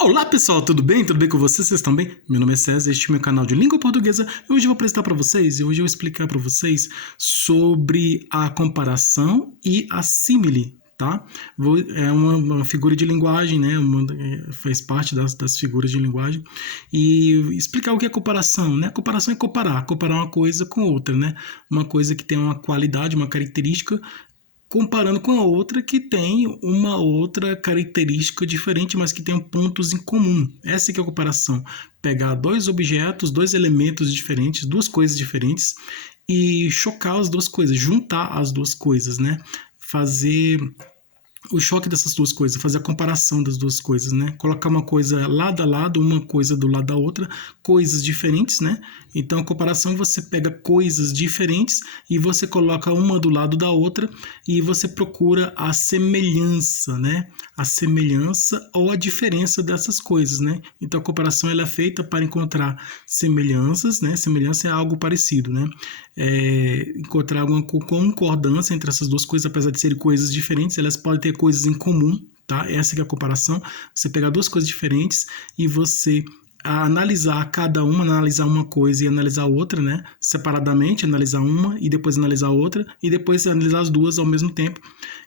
Olá pessoal, tudo bem? Tudo bem com vocês? Vocês estão bem? Meu nome é César, este é meu canal de língua portuguesa e hoje eu vou apresentar para vocês, hoje eu vou explicar para vocês sobre a comparação e a símile, tá? É uma figura de linguagem, né? Faz parte das figuras de linguagem e explicar o que é comparação, né? Comparação é comparar uma coisa com outra, né? Uma coisa que tem uma qualidade, uma característica comparando com a outra que tem uma outra característica diferente, mas que tem pontos em comum. Essa que é a comparação. Pegar dois objetos, dois elementos diferentes, duas coisas diferentes e chocar as duas coisas, juntar as duas coisas, né? Fazer o choque dessas duas coisas, fazer a comparação das duas coisas, né? Colocar uma coisa lado a lado, uma coisa do lado da outra, coisas diferentes, né? Então, a comparação, você pega coisas diferentes e você coloca uma do lado da outra e você procura a semelhança, né? A semelhança ou a diferença dessas coisas, né? Então, a comparação ela é feita para encontrar semelhanças, né? Semelhança é algo parecido, né? Encontrar alguma concordância entre essas duas coisas, apesar de serem coisas diferentes, elas podem ter coisas em comum, tá? Essa que é a comparação. Você pegar duas coisas diferentes e você analisar cada uma, analisar uma coisa e analisar outra, né? Separadamente, analisar uma e depois analisar outra e depois analisar as duas ao mesmo tempo.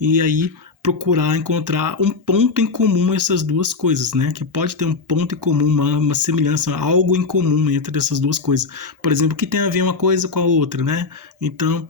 E aí procurar encontrar um ponto em comum essas duas coisas, né? Que pode ter um ponto em comum, uma semelhança, algo em comum entre essas duas coisas. Por exemplo, que tem a ver uma coisa com a outra, né? Então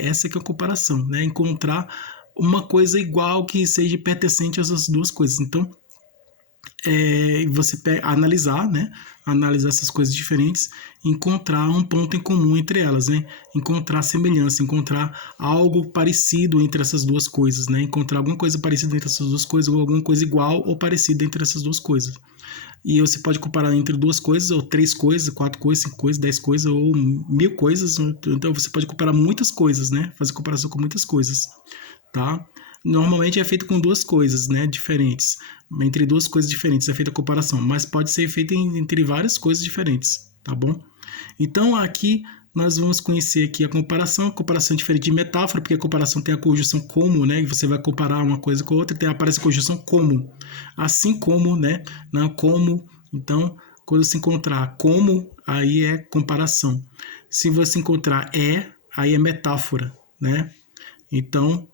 essa que é a comparação, né? Encontrar uma coisa igual que seja pertencente a essas duas coisas. Então, você analisar, né? Analisar essas coisas diferentes, encontrar um ponto em comum entre elas, né? Encontrar semelhança, encontrar algo parecido entre essas duas coisas, né? Encontrar alguma coisa parecida entre essas duas coisas ou alguma coisa igual ou parecida entre essas duas coisas. E você pode comparar entre duas coisas, ou três coisas, quatro coisas, cinco coisas, 10 coisas, ou 1000 coisas. Então você pode comparar muitas coisas, né? Fazer comparação com muitas coisas, tá? Normalmente é feito com duas coisas, né, diferentes. Entre duas coisas diferentes é feita a comparação, mas pode ser feita entre várias coisas diferentes, tá bom? Então aqui nós vamos conhecer aqui a comparação é diferente de metáfora, porque a comparação tem a conjunção como, né, e você vai comparar uma coisa com a outra, aparece a conjunção como. Assim como, né, não como, então quando se encontrar como, aí é comparação. Se você encontrar aí é metáfora, né? Então,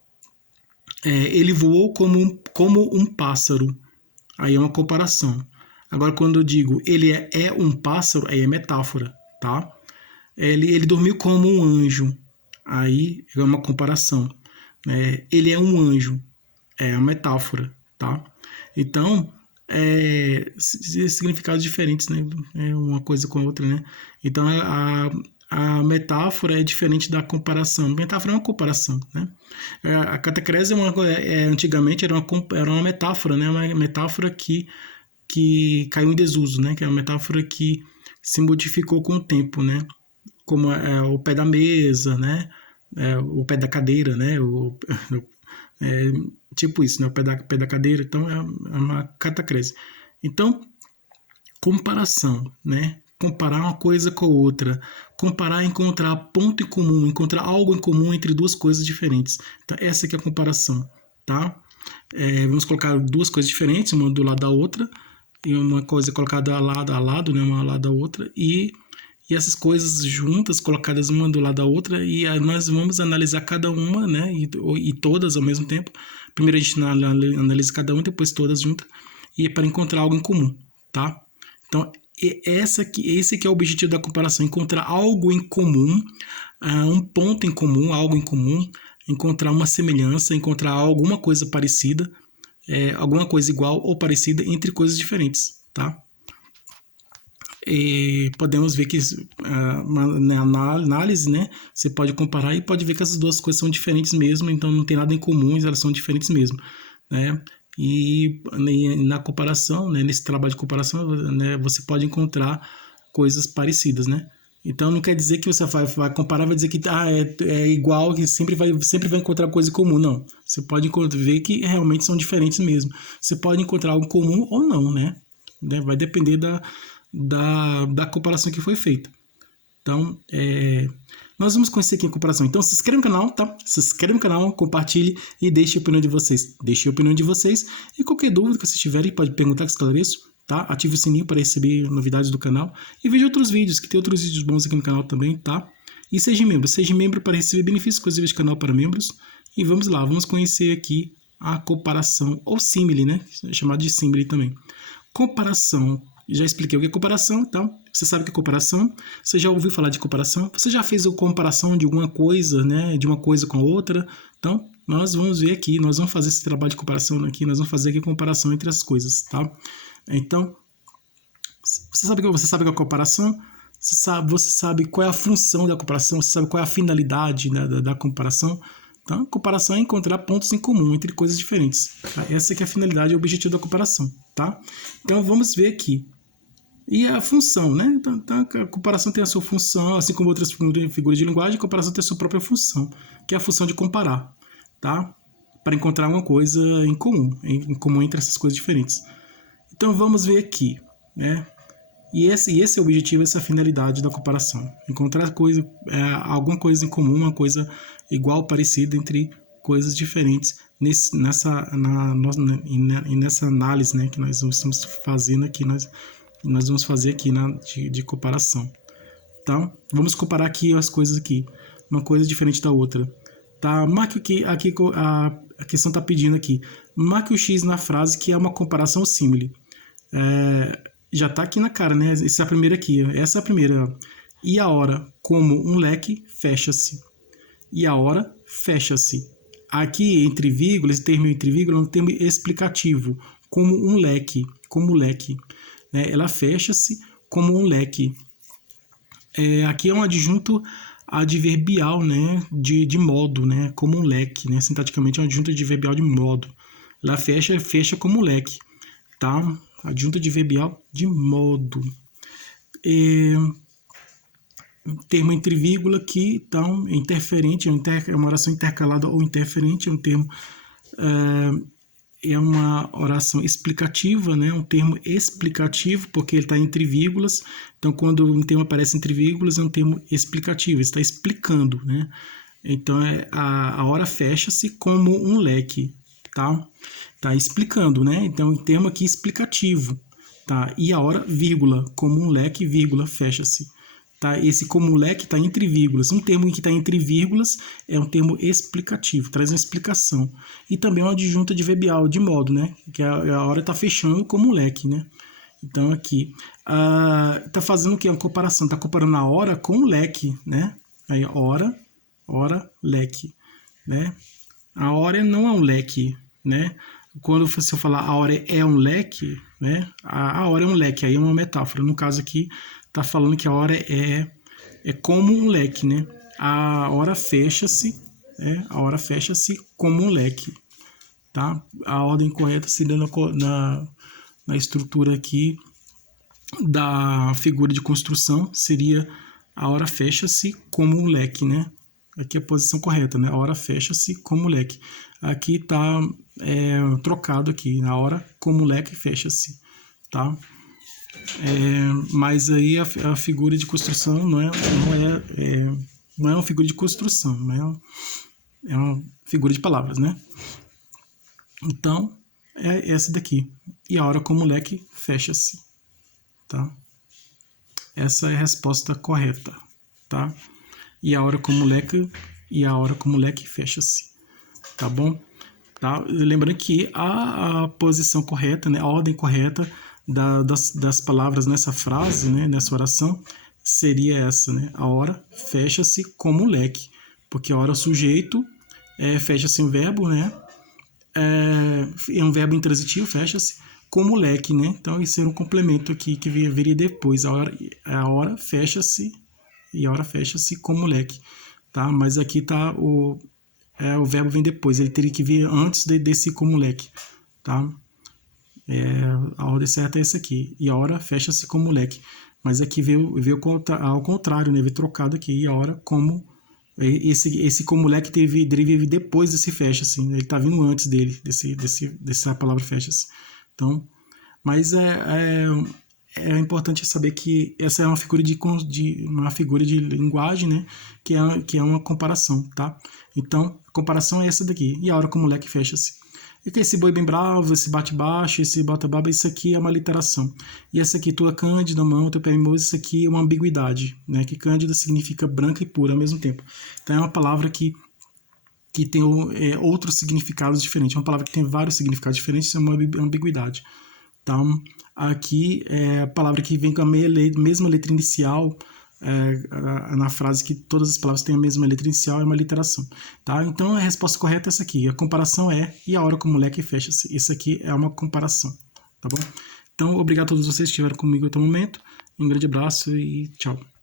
ele voou como um pássaro. Aí é uma comparação. Agora, quando eu digo ele é um pássaro, aí é metáfora, tá? Ele dormiu como um anjo. Aí é uma comparação. Ele é um anjo. É uma metáfora, tá? Então, significados diferentes, né? Uma coisa com a outra, né? Então, a metáfora é diferente da comparação. A metáfora é uma comparação, né? A catacrese antigamente era uma metáfora, né? Uma metáfora que caiu em desuso, né? Que é uma metáfora que se modificou com o tempo, né? Como o pé da mesa, né? O pé da cadeira, né? Tipo isso, né? O pé da cadeira. Então, é uma catacrese. Então, comparação, né? Comparar uma coisa com a outra, comparar, encontrar ponto em comum, encontrar algo em comum entre duas coisas diferentes. Então, essa que é a comparação, tá? Vamos colocar duas coisas diferentes, uma do lado da outra, e uma coisa colocada lado a lado, né? Uma lado da outra, e essas coisas juntas, colocadas uma do lado da outra, e nós vamos analisar cada uma, né? E todas ao mesmo tempo. Primeiro a gente analisa cada uma, depois todas juntas, e para encontrar algo em comum, tá? Então, esse que é o objetivo da comparação, encontrar algo em comum, um ponto em comum, algo em comum, encontrar uma semelhança, encontrar alguma coisa parecida, alguma coisa igual ou parecida entre coisas diferentes, tá? E podemos ver que na análise, né, você pode comparar e pode ver que essas duas coisas são diferentes mesmo, então não tem nada em comum, elas são diferentes mesmo, né? E na comparação, né, nesse trabalho de comparação, né, você pode encontrar coisas parecidas, né? Então não quer dizer que você vai comparar, vai dizer que é igual, que sempre vai encontrar coisa em comum, não. Você pode ver que realmente são diferentes mesmo. Você pode encontrar algo comum ou não, né? Vai depender da comparação que foi feita. Então, nós vamos conhecer aqui a comparação. Então, se inscreva no canal, tá? Se inscreva no canal, compartilhe e deixe a opinião de vocês. Deixe a opinião de vocês e qualquer dúvida que vocês tiverem, pode perguntar que esclareço, tá? Ative o sininho para receber novidades do canal e veja outros vídeos, que tem outros vídeos bons aqui no canal também, tá? E seja membro para receber benefícios exclusivos de canal para membros. E vamos lá, vamos conhecer aqui a comparação, ou símile, né? Chamado de símile também. Comparação. Já expliquei o que é comparação, então você sabe o que é comparação, você já ouviu falar de comparação, você já fez a comparação de alguma coisa, né, de uma coisa com a outra. Então, nós vamos ver aqui, nós vamos fazer esse trabalho de comparação aqui, nós vamos fazer aqui a comparação entre as coisas, tá? Então, você sabe o que é a comparação? Você sabe qual é a função da comparação, você sabe qual é a finalidade, né, da comparação. Então, a comparação é encontrar pontos em comum entre coisas diferentes. Tá? Essa que é a finalidade e o objetivo da comparação, tá? Então, vamos ver aqui. E a função, né? Então, a comparação tem a sua função, assim como outras figuras de linguagem, a comparação tem a sua própria função, que é a função de comparar, tá? Para encontrar uma coisa em comum entre essas coisas diferentes. Então, vamos ver aqui, né? E esse é o objetivo, essa é a finalidade da comparação. Encontrar alguma coisa em comum, uma coisa igual, parecida entre coisas diferentes nessa análise, né, que nós estamos fazendo aqui, nós vamos fazer aqui de comparação. Então, vamos comparar aqui as coisas aqui, uma coisa diferente da outra. Tá? Marque aqui a questão está pedindo aqui. Marque o X na frase que é uma comparação símile. Já está aqui na cara, né? Essa é a primeira aqui. Essa é a primeira. E a hora, como um leque, fecha-se. E a hora, fecha-se. Aqui, entre vírgulas, esse termo entre vírgulas é um termo explicativo. Como um leque. Como leque. Né? Ela fecha-se como um leque. Aqui é um adjunto adverbial, né? de modo, né? Como um leque. Né? Sintaticamente é um adjunto adverbial de modo. Ela fecha como um leque. Tá? Adjunto adverbial de modo. Termo entre vírgula que, então, é interferente, é uma oração intercalada ou interferente, é um termo, é uma oração explicativa, né? Um termo explicativo, porque ele está entre vírgulas. Então, quando um termo aparece entre vírgulas, é um termo explicativo, está explicando, né? Então, a hora fecha-se como um leque, tá? Tá explicando, né? Então, o termo aqui explicativo, tá? E a hora, vírgula, como um leque, vírgula, fecha-se. Tá? Esse como leque está entre vírgulas. Um termo que está entre vírgulas é um termo explicativo, traz uma explicação. E também é uma adjunta adverbial de modo, né? Que a hora está fechando como um leque, né? Então, aqui, está fazendo o que? Uma comparação. Está comparando a hora com o leque, né? Aí, hora, leque, né? A hora não é um leque, né? Quando você falar a hora é um leque, né? A hora é um leque, aí é uma metáfora. No caso aqui, está falando que a hora é como um leque, né? A hora fecha-se, a hora fecha-se como um leque, tá? A ordem correta seria na estrutura aqui da figura de construção, seria a hora fecha-se como um leque, né? Aqui é a posição correta, né? A hora fecha-se como leque. Aqui está trocado aqui, a hora como leque fecha-se, tá? Mas aí a figura de construção não é uma figura de construção, é uma figura de palavras, né? Então, é essa daqui. E a hora como leque fecha-se, tá? Essa é a resposta correta, tá? E a hora como leque fecha-se, tá bom? Tá? Lembrando que a posição correta, né, a ordem correta das palavras nessa frase, né, nessa oração, seria essa, né? A hora fecha-se como leque, porque a hora sujeito fecha-se um verbo, né? É um verbo intransitivo, fecha-se como leque, né? Então, isso é um complemento aqui que viria depois. A hora fecha-se e a hora fecha-se como leque, tá? Mas aqui tá o verbo vem depois, ele teria que vir antes desse como leque, tá? A ordem certa é essa aqui, e a hora fecha-se como leque, mas aqui veio ao contrário, né? Veio trocado aqui, e a hora como esse como leque deveria vir depois desse fecha-se, né? Ele está vindo antes dele, dessa palavra fecha-se. Então, mas é importante saber que essa é uma figura uma figura de linguagem, né? Que é uma comparação, tá? Então, a comparação é essa daqui. E a hora que o moleque fecha-se. E que esse boi bem bravo, esse bate baixo, esse bota baba, isso aqui é uma literação. E essa aqui, tua cândida, mão, teu pé mimoso, isso aqui é uma ambiguidade, né? Que cândida significa branca e pura ao mesmo tempo. Então é uma palavra que tem outros significados diferentes. É uma palavra que tem vários significados diferentes, isso é uma ambiguidade. Então, aqui é a palavra que vem com a mesma letra inicial, na frase que todas as palavras têm a mesma letra inicial, é uma literação. Tá? Então, a resposta correta é essa aqui. A comparação é, e a hora que o moleque fecha-se. Isso aqui é uma comparação. Tá bom? Então, obrigado a todos vocês que estiveram comigo até o momento. Um grande abraço e tchau.